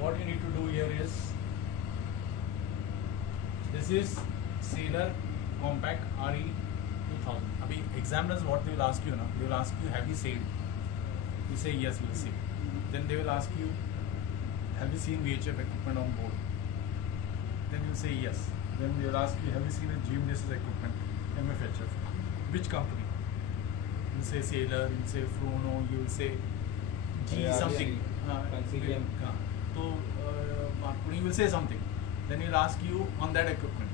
what you need to do here is, this is Sailor Compact RE 2000. अभी examiners what they will ask you now, they will ask you have you sailed, you say yes, you will say. Then they will ask you have you seen VHF equipment on board, then you will say yes. Then they will ask you have you seen a GMDSS equipment, MFHF, which company, you say Sailor, you say Frono, you will say G something, so you will say something, then he will ask you on that equipment.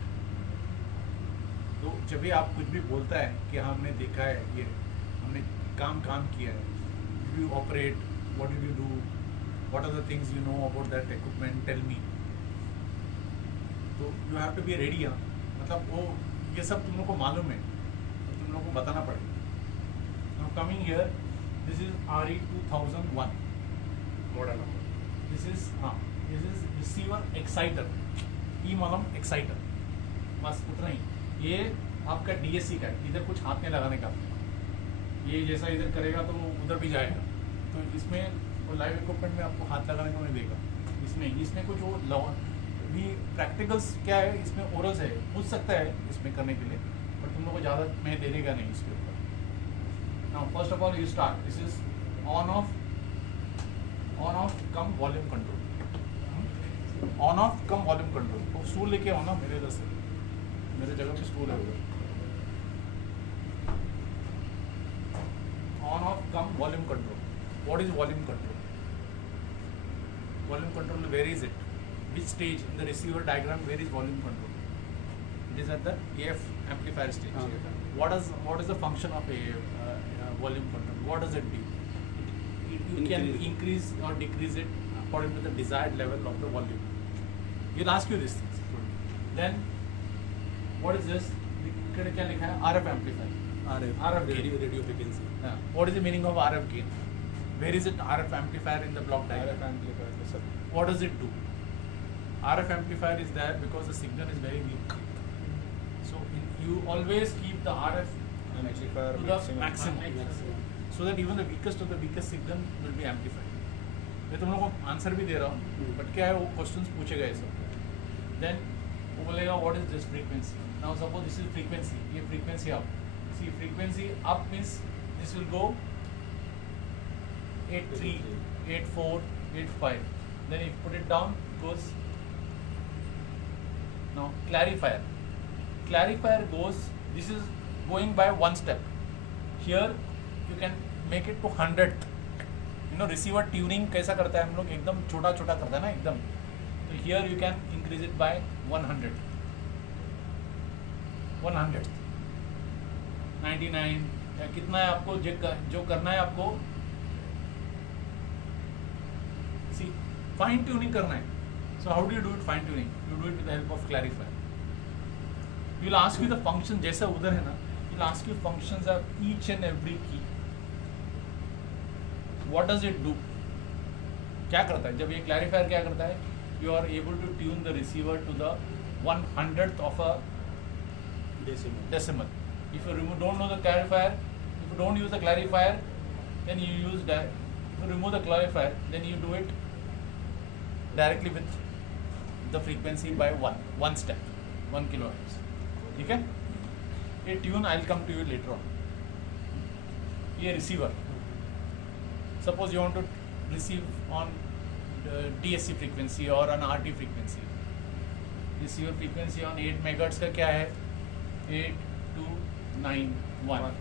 तो जब भी आप कुछ भी बोलता है कि हमने देखा है ये, हमने काम किया है, you operate, what did you do, what are the things you know about that equipment, tell me. तो you have to be ready. हाँ, मतलब वो ये सब तुम लोग को मालूम है, तो तुम लोग को बताना पड़ेगा. Now coming here, this is RE 2001 model number. This is receiver exciter, E-molum exciter, बस उतना ही. ये आपका DSC का है, इधर कुछ हाथ में लगाने का, ये जैसा इधर करेगा तो उधर भी जाएगा. तो इसमें वो लाइव इक्विपमेंट में आपको हाथ लगाने को नहीं देगा. इसमें कुछ वो भी प्रैक्टिकल्स क्या है, इसमें ओरल्स है, पूछ सकता है इसमें करने के लिए, पर तुम लोग को ज़्यादा मैं दे देगा नहीं इसके ऊपर. Now first of all you start, this is on off come volume control, on off come volume control. तो स्टूल लेके आओ ना मेरे इधर से, मेरे जगह पे स्टूल है उधर. On off come volume control. What is volume control? Volume control, where is it, which stage in the receiver diagram, where is volume control? It is at the AF amplifier stage. What is the function of a volume control? What does it do? You can increase or decrease it according to the desired level of the volume. He'll ask you these things. Then what is this? क्या लिखा है? RF amplifier. RF gain. Radio frequency. What is the meaning of RF gain? Where is it RF amplifier in the block diagram? RF amplifier. What does it do? RF amplifier is there because the signal is very weak. So you always keep the RF amplifier to the maximum, so that even the weakest of the weakest signal will be amplified. मैं तुम लोगों को आंसर भी दे रहा हूँ, बट क्या है वो क्वेश्चंस पूछेगा ये सब. देन वो बोलेगा what is this frequency. Now suppose this is frequency, ये frequency up. See frequency up means this will go 83, 84, 85. Then if you put it down, it goes. Now clarifier goes, this is going by one step. Here you can make it to 100th. You know receiver tuning कैसा करता है हम लोग, एकदम छोटा करता है ना एकदम. तो here you can increase it by 100th, 99 या कितना है आपको जो करना है आपको. See, फाइन ट्यूनिंग करना है. So how do you do it? Fine tuning. You do it with the help of clarifier. He will ask you the function, जैसा उधर है ना, he will ask you functions of each and every key. What does it do? क्या करता है? जब ये clarifier क्या करता है? You are able to tune the receiver to the 100th of a decimal. If you don't know the clarifier, if you don't use the clarifier, then you use that. If you remove the clarifier, then you do it directly with the frequency by one step, 1 kilohertz. ठीक है? ये tune I will come to you later on. ये receiver, suppose you want to receive on DSC frequency और on RT frequency. Receiver frequency on 8 megahertz का क्या है? 8291.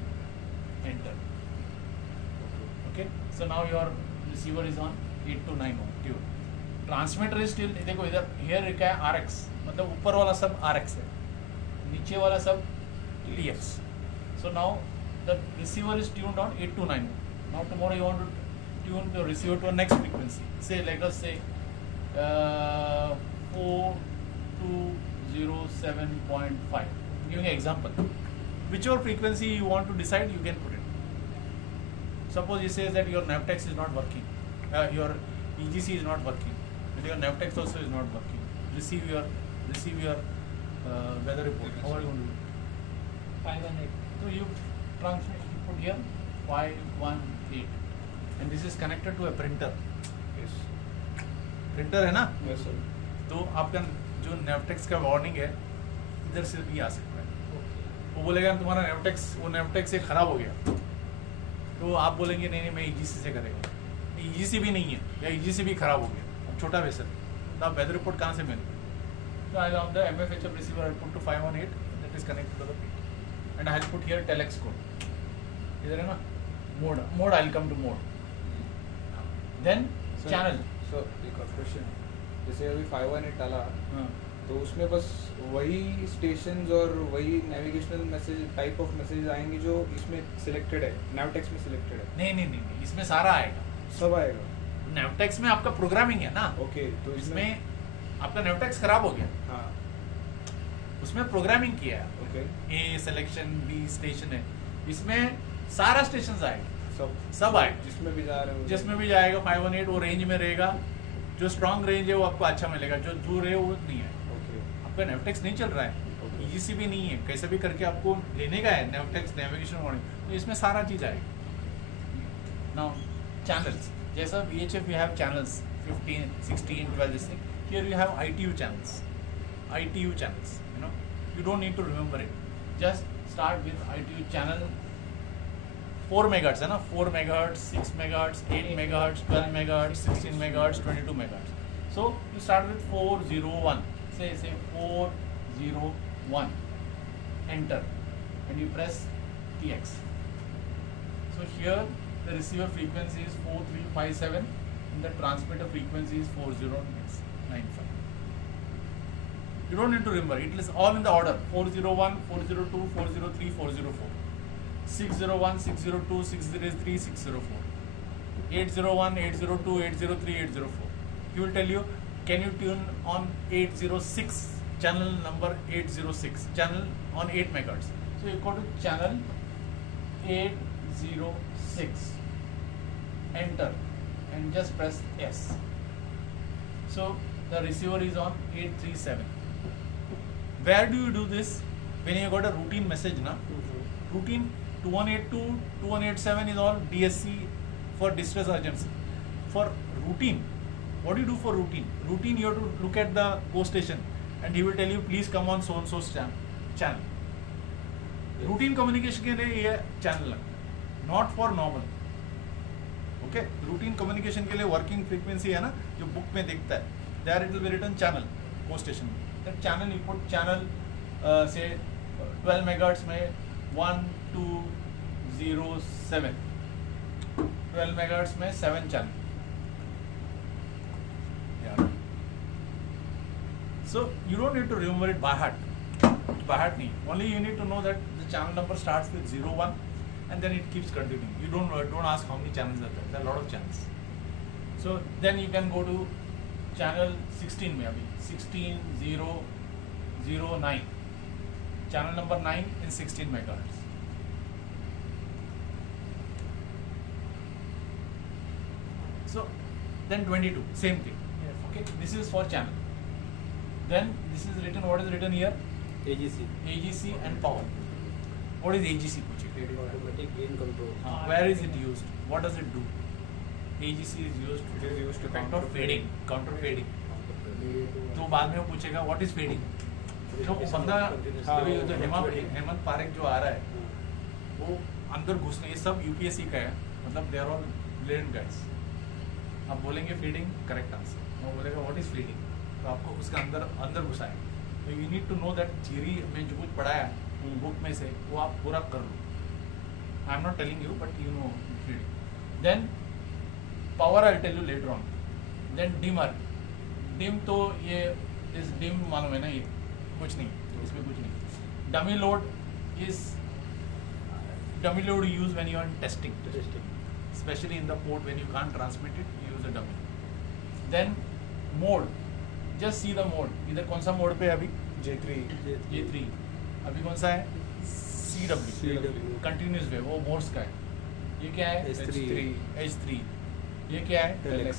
Enter. Okay, so now your receiver is on 8291 tune. Transmitter is still, देखो इधर हियर क्या है RX, मतलब ऊपर वाला सब RX है, नीचे वाला सब TX. So now the receiver is tuned on 8291. Now tomorrow you want to tune the receiver to next frequency, say let us say 4207.5. Giving example. Whichever frequency you want to decide, you can put it. Suppose he says that your Navtex is not working, your EGC is not working, but your Navtex also is not working. Receive your weather report. How are you going to do it? 518. So you transmit, you put here 518, and this is connected to a printer. Yes. Printer है ना, yes sir. तो आपका जो नेवटेक्स का वार्निंग है इधर से भी आ सकता है। वो बोलेगा तुम्हारा नेवटेक्स, वो नेवटेक्स से खराब हो गया, तो आप बोलेंगे नहीं नहीं मैं ईजीसी से करेगा, ईजीसी भी नहीं है या ईजीसी भी खराब हो गया, अब छोटा वेसल, तो आप वेदर रिपोर्ट कहाँ से मिले? तो I on the MFHF receiver I'll put to 518 that is connected to the pit and I'll put here telex code. इधर है ना mode I'll come to mode, then channel. Sir एक और क्वेश्चन, जैसे अभी 518 डाला हाँ तो उसमें बस वही स्टेशंस और वही navigational message type of message आएंगे जो इसमें सिलेक्टेड है, नेवटेक्स में सिलेक्टेड है, नहीं नहीं नहीं इसमें सारा आएगा। सब आएगा। नेवटेक्स में आपका प्रोग्रामिंग है ना, ओके तो इसमें आपका नेवटेक्स खराब हो गया, हाँ उसमें प्रोग्रामिंग किया है, okay A selection B station है, इसमें सारा स्टेशन आएगा, सब आएगा, जिसमें भी जा रहे हो जिसमें भी जाएगा 518 वो रेंज में रहेगा, जो स्ट्रॉन्ग रेंज है वो आपको अच्छा मिलेगा, जो दूर है वो नहीं है। ओके आपका नेवटेक्स नहीं चल रहा है, Okay. ईजीसी भी नहीं है, कैसे भी करके आपको लेने का है नेवटेक्स नेविगेशन वार्निंग, तो इसमें सारा चीज आएगा। नाउ चैनल्स, जैसा VHF you have channels 15 16 12 this thing, here you have ITU channels, you know, you don't need to remember it, just start with ITU channel 4 megahertz है ना, 4 megahertz 6 megahertz 8 megahertz 12 megahertz 16 megahertz 22 megahertz, so you start with 401, say 401, enter and you press TX. So here the receiver frequency is 4357 and the transmitter frequency is 40995. You don't need to remember, it is all in the order 401, 402, 403, 404, 601, 602, 603, 604, 801, 802, 803, 804. He will tell you, can you tune on 806, channel number 806, channel on 8 megahertz. So you go to channel 806, enter and just press S. So the receiver is on 837. Where do you do this? When you got a routine message, na? Routine 2182, 2187 is all DSC for distress urgency. For routine, what do you do for routine? Routine, you have to look at the coast station and he will tell you please come on so and so channel. Routine communication के लिए ये चैनल है, not for normal. Okay, routine communication के लिए working frequency है ना जो बुक में दिखता है, there it will be written channel को स्टेशन में, that channel you put channel से 12 मेगाहर्ट्ज में 1207, 12 मेगाहर्ट्ज में 7 चैनल। So you don't need to remember it by heart. By heart nahi. Only you need to know that the channel number starts with 01 and then it keeps continuing. You don't ask how many channels are there. There are a lot of channels. So then you can go to channel 16 में अभी 16009. Channel number 9 in 16 megahertz. So then 22, same thing. Yes. Okay, this is for channel. Then this is written, what is written here? AGC, AGC and power. What is AGC? automatic gain control. Where is it used? What does it do? AGC is used It is used to effect counter of fading, counter fading. तो बाद में वो पूछेगा what is fading? तो वो बंदा अभी जो हेमंत पारेख जो आ रहा है वो अंदर घुसने, ये सब UPSC का है, मतलब they are all brilliant guys. आप बोलेंगे फीडिंग, करेक्ट आंसर, वो बोलेगा व्हाट इज फीडिंग, तो आपको उसका अंदर घुसाएंगे। तो you need to know that theory में जो कुछ पढ़ाया बुक में से वो आप पूरा कर लो। I am not telling you but you know feeding. Then power I tell you later on. Then dimmer, dim तो ये इस डिम मालूम है ना, ये कुछ नहीं, इसमें कुछ नहीं। Dummy load is use when you are testing, especially in the port when you can't transmit it, you use a dummy. Then mode, just see the mode, इधर कौन सा मोड पे है अभी? J3 अभी कौन सा है? CW, कंटिन्यूस वे, वो मोड्स का है। ये क्या है? H3, ये क्या है? Telex.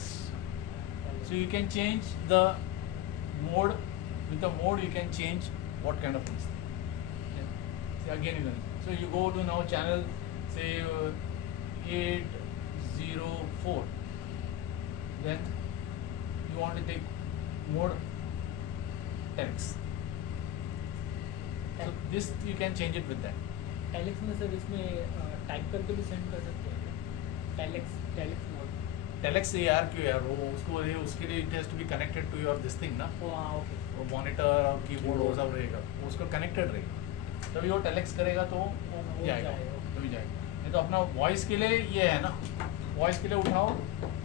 So you can change the mode, with the mode you can change what kind of things. See again you can, so you go to now channel say 804, then you want to take mode telex, so this you can change it with that. Telex में sir इसमें type करके भी सेंड कर सकते हैं telex mode. Telex से यार क्यों यार, वो उसके लिए it has to be connected to your this thing ना, ओ हाँ ओके। वो मॉनिटर और कीबोर्ड वो सब रहेगा, वो उसको कनेक्टेड रहेगा, तभी वो टेलेक्स करेगा तो वो वो जाएगा, जाएगा। तभी जाएगा। नहीं तो अपना वॉइस के लिए ये है ना, वॉइस के लिए उठाओ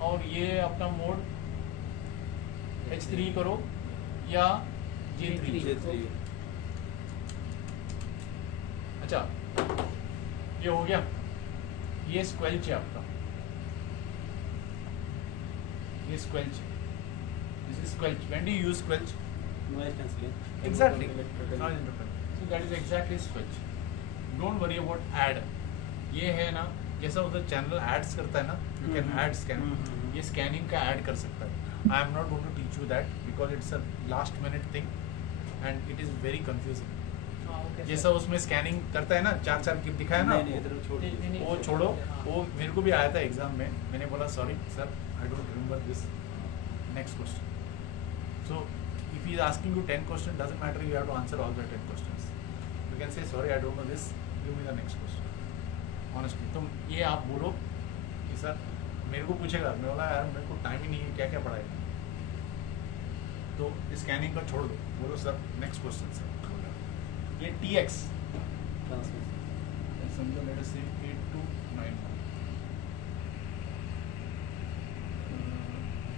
और ये अपना मोड H3 करो या G3। J3 अच्छा ये हो गया, ये स्क्वेल्च है आपका, ये स्क्वेल्च है, this is squelch. When do you use squelch? noise cancelling. Exactly. Electrical. Noise interference. So that is exactly switch. Don't worry about add. ये है ना, जैसा उधर चैनल एड्स करता है ना, यू कैन ऐड स्कैन, ये स्कैनिंग का ऐड कर सकता है। I am not going to teach you that because it's a last minute thing and it is very confusing. हाँ ओके। जैसा उसमें स्कैनिंग करता है ना, 4 गिफ्ट दिखाया ना, नहीं, इधर छोड़ दीजिए। वो छोड़ो, वो मेरे को भी आया था एग्जाम में, मैंने बोला sorry sir I don't remember this, next question. So if he is asking you 10 questions, doesn't matter, you have to answer all the 10 questions. You can say sorry I don't know this, give me the next question. Honestly, तुम ये आप बोलो कि सर मेरे को पूछेगा, मैं बोला यार मेरे को टाइम ही नहीं है, क्या क्या पढ़ाएगा, तो स्कैनिंग का छोड़ दो, बोलो सर नेक्स्ट क्वेश्चन सर। ये TX Transmission. समझो, लेट अस से 8291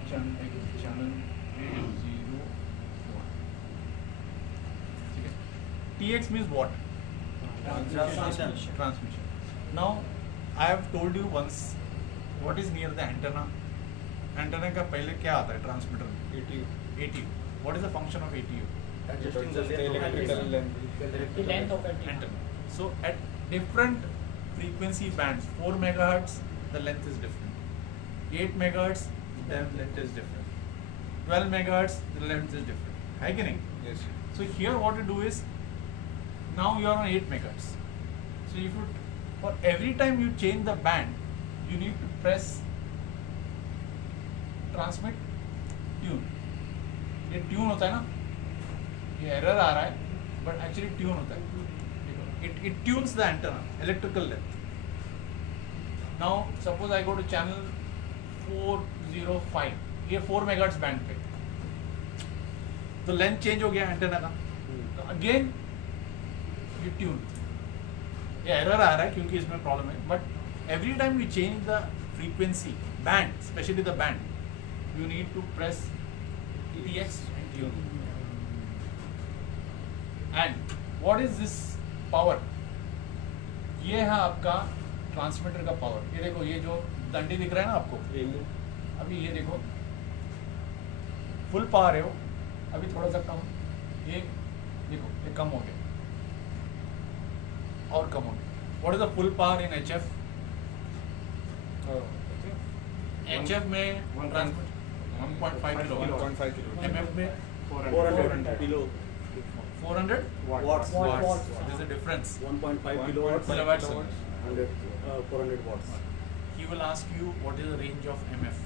चैनल 804, ठीक है। TX means what? Transmission. Now I have told you once what is near the antenna. Antenna का पहले क्या आता है ट्रांसमीटर में? ATU. What is the function of ATU? Adjusting the Just the length of electrical length. The length of antenna. Antenna. So at different frequency bands, 4 megahertz, the length is different. 8 megahertz, the length is different. 12 megahertz, the length is different. है कि नहीं? Yes. So here what you do is, now you are on 8 megahertz. So if you, for every time you change the band, you need to press transmit tune. ये ट्यून होता है ना, ये एरर आ रहा है बट एक्चुअली ट्यून होता है, it tunes the antenna, electrical length. Now suppose I go to channel 405, ये 4 megahertz बैंड पे, तो लेंथ चेंज हो गया एंटेना का, तो अगेन ये ट्यून, ये एरर आ रहा है क्योंकि इसमें प्रॉब्लम है, but every time you change the frequency band, specially the band, you need to press TX and tune. And what is this power? ये है आपका ट्रांसमीटर का पावर। ये देखो, ये जो डंडी दिख रहा है ना आपको, अभी ये देखो फुल पावर है वो, अभी थोड़ा सा कम, ये देखो ये कम हो गया और कम हो गया। What is the full power in HF? HF में 1.5 किलो, 1.5 kilo. MF में 400 kilo 400 watts. Watts. So there's a difference. 1.5 kilowatts. Kilowatts. 400 watts. He will ask you what is the range of MF.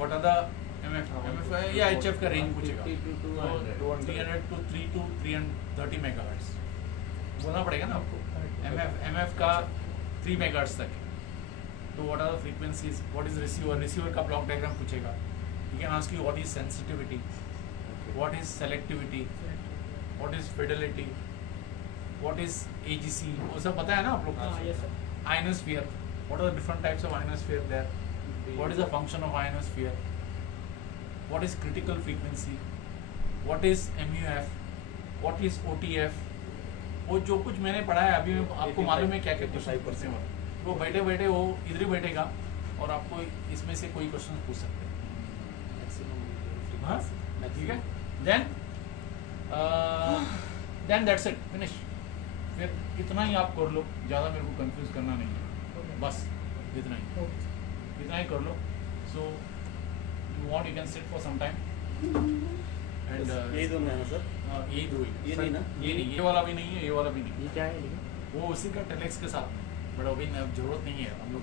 What are the MF? MF या HF का range पूछेगा। 50 to 200. 300 to 330 megahertz बोलना पड़ेगा ना आपको। MF का 3 megahertz तक है। तो what are the frequencies? What is receiver? Receiver का block diagram पूछेगा। He can ask you what is sensitivity, what is selectivity, what is fidelity, what is AGC, वो सब पता है ना आप लोग को? हाँ yes sir. Ionosphere, what are the different types of ionosphere there? What is the function of ionosphere? What is critical frequency? What is MUF? What is OTF? वो जो कुछ मैंने पढ़ा है अभी मैं आपको मालूम है क्या क्या क्वेश्चन पूछने वाला। वो बैठे बैठे वो इधर ही बैठेगा और आपको इसमें से कोई क्वेश्चन पूछ सकते हैं। हाँ ठीक है, देन दैट्स इट, फिनिश। फिर इतना ही आप कर लो, ज़्यादा मेरे को कंफ्यूज करना नहीं है, बस इतना ही, इतना ही कर लो। So you want you can sit for some time and यही दोनों है ना सर? यही दो ही, ये नहीं ना? ये नहीं, ये वाला भी नहीं है, ये वाला भी नहीं, ये क्या है लेकिन? वो उसी का टेलेक्स के साथ में, बट अभी अब जरूरत नहीं है हम लोग।